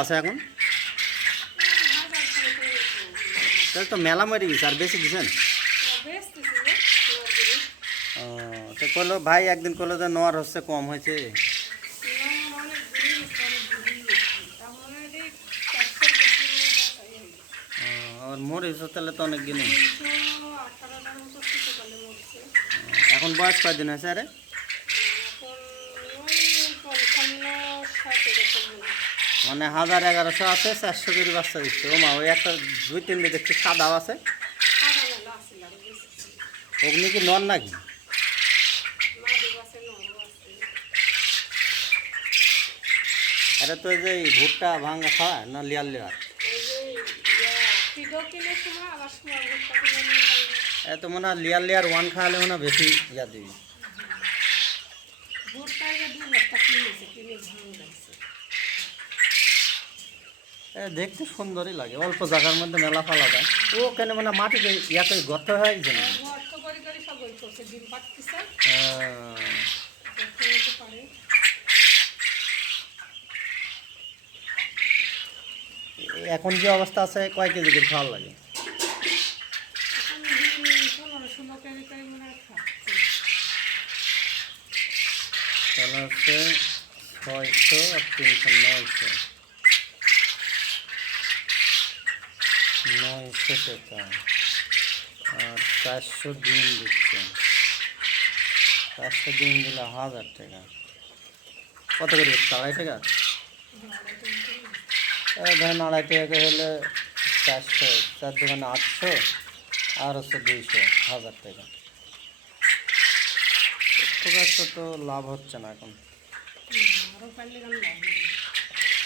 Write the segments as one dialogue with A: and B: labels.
A: আছে এখন? তাহলে তো মেলা মরে গেছে, আর বেশি দিছেন? ও, তো কলো ভাই, একদিন কলো যে নোয়ার হচ্ছে কম হয়েছে। আর মরিচ তাহলে তো অনেক দিনই। এখন বয়স কয়দিন হয়েছে আরে? মানে হাজার এগারোশো আছে, চারশো করে বাচ্চা দিচ্ছে। ও মা ওই একটা, দুই তিনটে দেখছি সাদাও আছে। অগ্নি কি নন নাকি? আরে তো যে ভুট্টা ভাঙা খাওয়া না লিয়ার লিয়ার? এ তো মনে হয় লিয়ার লিয়ার ওয়ান খাওয়ালে মনে বেশি ইয়া দিবি। এ দেখতে সুন্দরই লাগে। অল্প জায়গার মধ্যে মেলা ফেলা যায়। ও কেন মানে মাটিতে ইয়াতে গর্ত হয় না? এখন যে অবস্থা আছে কয় কেজি করে খাওয়ার লাগে? তাহলে হচ্ছে ছয়শো আর তিনশো নয়শো। নয়শো টাকা আর চারশো ডিম দিচ্ছে। চারশো ডিম দিলে হাজার টাকা। কত করে দিচ্ছে? আড়াই টাকা? ধরেন আড়াই টাকা হলে চারশো চার দোকানে আটশো আর হচ্ছে দুইশো হাজার টাকা। খুব একটা তো লাভ হচ্ছে না এখন।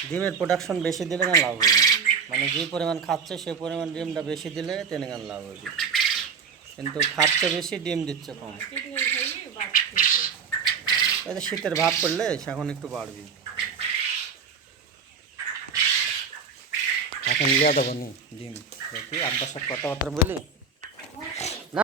A: ডিমের প্রোডাকশন বেশি দিলে কেন লাভ হবে? মানে যে পরিমাণ খাচ্ছে, সে পরিমাণ ডিমটা বেশি দিলে তেনে কেন লাভ হবে। কিন্তু খাচ্ছে বেশি, ডিম দিচ্ছে কম। এটা শীতের ভাব পড়লে এখন একটু বাড়বি। এখন লিয়া দেবো নি, ডিম। দেখি আপনার সাথে কথাবার্তা বলি।